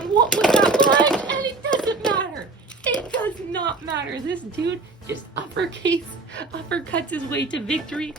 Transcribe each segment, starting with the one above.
on. What was that ledge? And it doesn't matter. It does not matter. This dude just uppercuts his way to victory.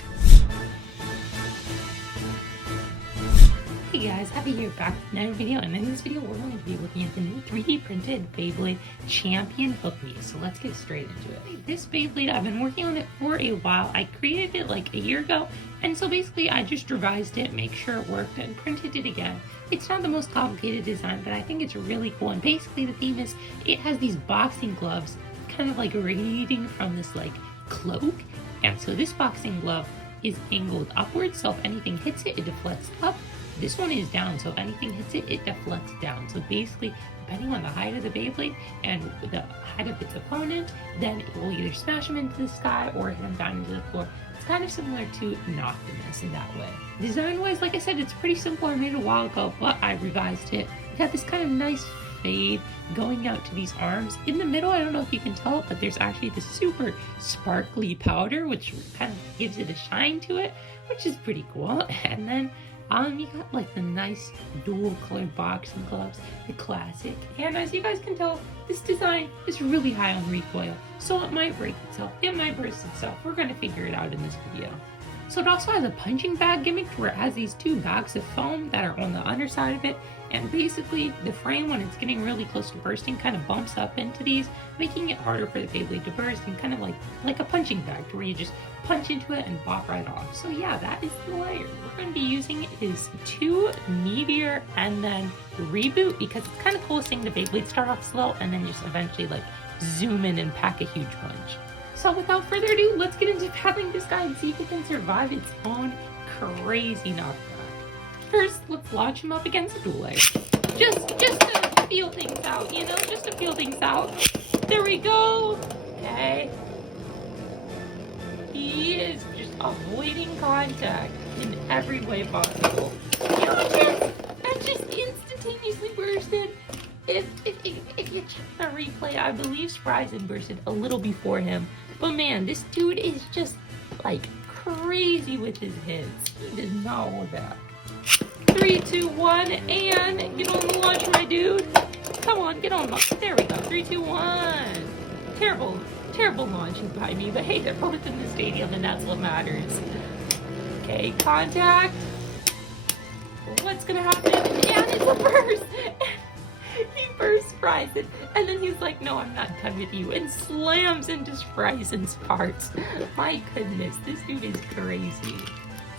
Hey guys, Happy here, back with another video, and in this video we're going to be looking at the new 3D printed Beyblade Champion Hookmes. So let's get straight into it. This Beyblade, I've been working on it for a while. I created it like a year ago, and so basically I just revised it, make sure it worked, and printed it again. It's not the most complicated design, but I think it's really cool, and basically the theme is it has these boxing gloves kind of like radiating from this like cloak, and so this boxing glove is angled upwards, so if anything hits it, it deflects up. This one is down, so if anything hits it, it deflects down. So basically, depending on the height of the Beyblade and the height of its opponent, then it will either smash him into the sky or hit him down into the floor. It's kind of similar to Hookmes in that way. Design-wise, like I said, it's pretty simple. I made it a while ago, but I revised it. It got this kind of nice fade going out to these arms. In the middle, I don't know if you can tell, but there's actually this super sparkly powder, which kind of gives it a shine to it, which is pretty cool. And then you got like the nice dual colored boxing gloves, the classic. And as you guys can tell, this design is really high on recoil, so it might break itself, it might burst itself. We're gonna figure it out in this video. So it also has a punching bag gimmick where it has these two bags of foam that are on the underside of it, and basically the frame, when it's getting really close to bursting, kind of bumps up into these, making it harder for the Beyblade to burst, and kind of like a punching bag to where you just punch into it and pop right off. So yeah, that is the layer. We're going to be using is 2 Meteor and then Reboot, because it's kind of cool seeing the Beyblade start off slow and then just eventually like zoom in and pack a huge punch. So without further ado, let's get into battling this guy and see if it can survive its own crazy knockback. First, let's launch him up against the dual layer. Just to feel things out, you know? Just to feel things out. There we go. Okay. He is just avoiding contact in every way possible. And just instantaneously bursted. If you check the replay, I believe Spryzen bursted a little before him. But man, this dude is just like crazy with his hits. He does not hold back. 3, 2, 1, and get on the launch, my dude. Come on, get on. There we go. 3, 2, 1. Terrible launching by me, but hey, they're both in the stadium, and that's what matters. Okay, contact. What's gonna happen? And it's a burst. He bursts Spryzen, and then he's like, no, I'm not done with you, and slams into Spryzen's parts. My goodness, this dude is crazy.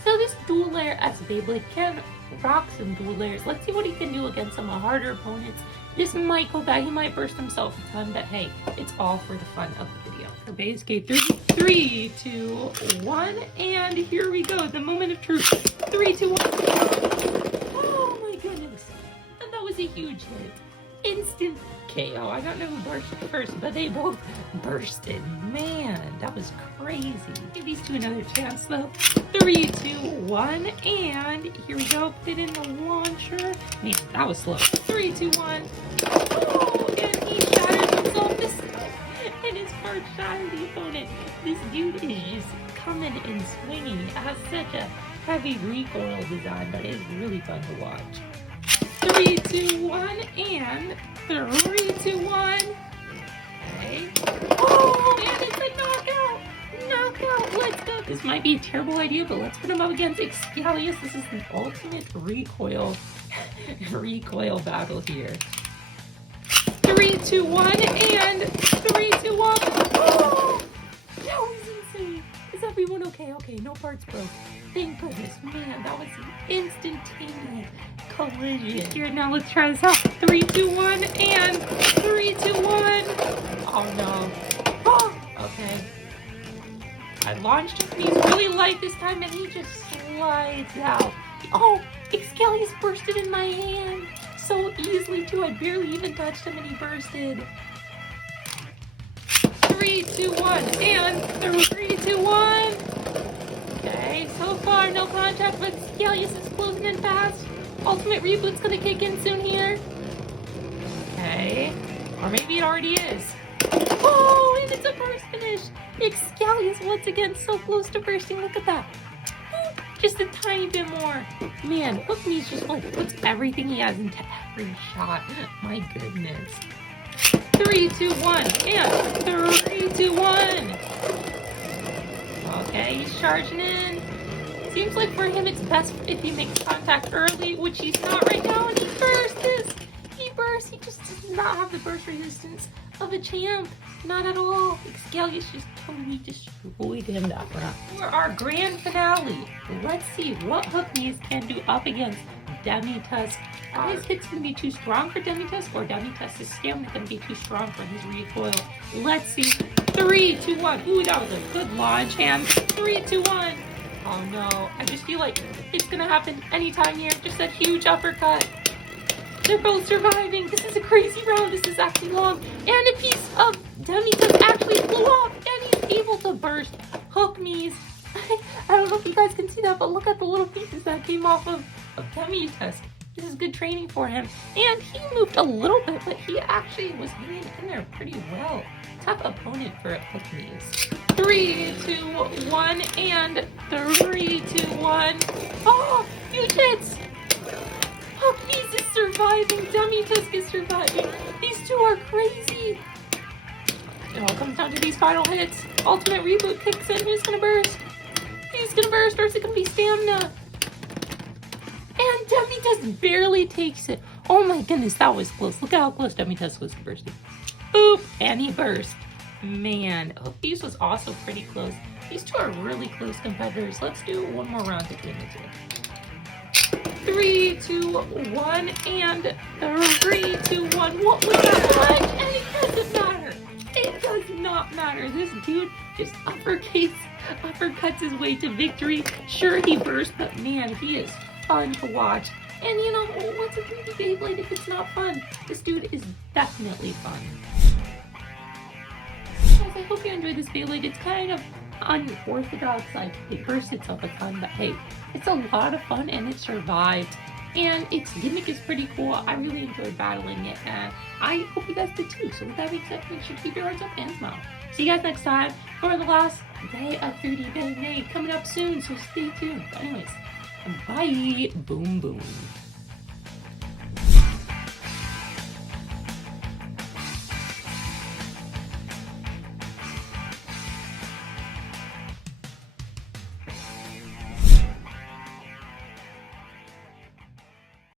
So this dual layer as a Beyblade can rock some dual layers. Let's see what he can do against some harder opponents. This might go bad, he might burst himself a ton, but hey, it's all for the fun of the video. So basically, 3, 2, 1, and here we go, the moment of truth. 3, 2, 1. Oh my goodness. And that was a huge hit. Instant KO. I don't know who bursted first, but they both bursted. Man, that was crazy. Give these two another chance though. 3, 2, 1, and here we go. Put it in the launcher. Man, that was slow. 3, 2, 1. Oh, and he shattered himself this time. And his part shattered the opponent. This dude is just coming and swinging. It has such a heavy recoil design, but it is really fun to watch. 3, 2, 1, and 3, 2, 1. Okay. Oh, and it's a knockout. Knockout. Let's go. This might be a terrible idea, but let's put him up against Excalius. This is the ultimate recoil battle here. 3, 2, 1, and 3, 2, 1. Oh, that was insane. Is everyone okay? Okay, no parts broke. Thank goodness. Man, that was an instantaneous collision. Here, now let's try this out. 3, 2, 1, and 3, 2, 1. Oh no. Oh, okay. I launched him. He's really light this time, and he just slides out. Oh, Excalius bursted in my hand so easily too. I barely even touched him, and he bursted. 3, 2, 1, and 3, 2, 1. Okay, so far no contact, but Excalius is closing in fast. Ultimate Reboot's gonna kick in soon here. Okay, or maybe it already is. Oh, and it's a burst finish. Excalius once again so close to bursting. Look at that. Just a tiny bit more. Man, Hookmes just like puts everything he has into every shot. My goodness. 3, 2, 1, and 3, 2, 1. Okay, he's charging in. Seems like for him it's best if he makes contact early, which he's not right now, and he bursts. He bursts. He just does not have the burst resistance of a champ. Not at all. Excalius just totally destroyed him that round. For our grand finale, let's see what Hookmes can do up against Demi Tusk. Are his hits going to be too strong for Demi Tusk, or Demi Tusk's stamina going to be too strong for his recoil? Let's see. 3, 2, 1. Ooh, that was a good launch hand. 3, 2, 1. Oh no, I just feel like it's going to happen anytime here. Just a huge uppercut. They're both surviving. This is a crazy round. This is actually long. And a piece of Demi Tusk actually flew off, and he's able to burst Hookmes. I don't know if you guys can see that, but look at the little pieces that came off of Demi Tusk. This is good training for him. And he moved a little bit, but he actually was hanging in there pretty well. Tough opponent for Hookmes. 3, 2, 1, and 3, 2, 1. Oh, huge hits. Hookmes is surviving. Demi Tusk is surviving. These two are crazy. It all comes down to these final hits. Ultimate reboot kicks in. Who's gonna burst? He's gonna burst, or is it gonna be stamina? And Demi Tusk barely takes it. Oh my goodness, that was close. Look at how close Demi Tusk was to bursting. Boop, and he burst. Man, Hookmes was also pretty close. These two are really close competitors. Let's do one more round between the two. 3, 2, 1, and 3, 2, 1. What was that punch? And it doesn't matter. It does not matter. This dude just uppercuts his way to victory. Sure, he burst, but man, he is fun to watch. And you know, what's a 3D Beyblade if it's not fun? This dude is definitely fun. Guys, I hope you enjoyed this Beyblade. It's kind of unorthodox, like it bursts itself a ton, but hey, it's a lot of fun and it survived. And its gimmick is pretty cool. I really enjoyed battling it, and I hope you guys did too. So with that being said, make sure to keep your hearts up and smile. See you guys next time for the last day of 3D Beyblade coming up soon, so stay tuned. But anyways, bye. Boom, boom.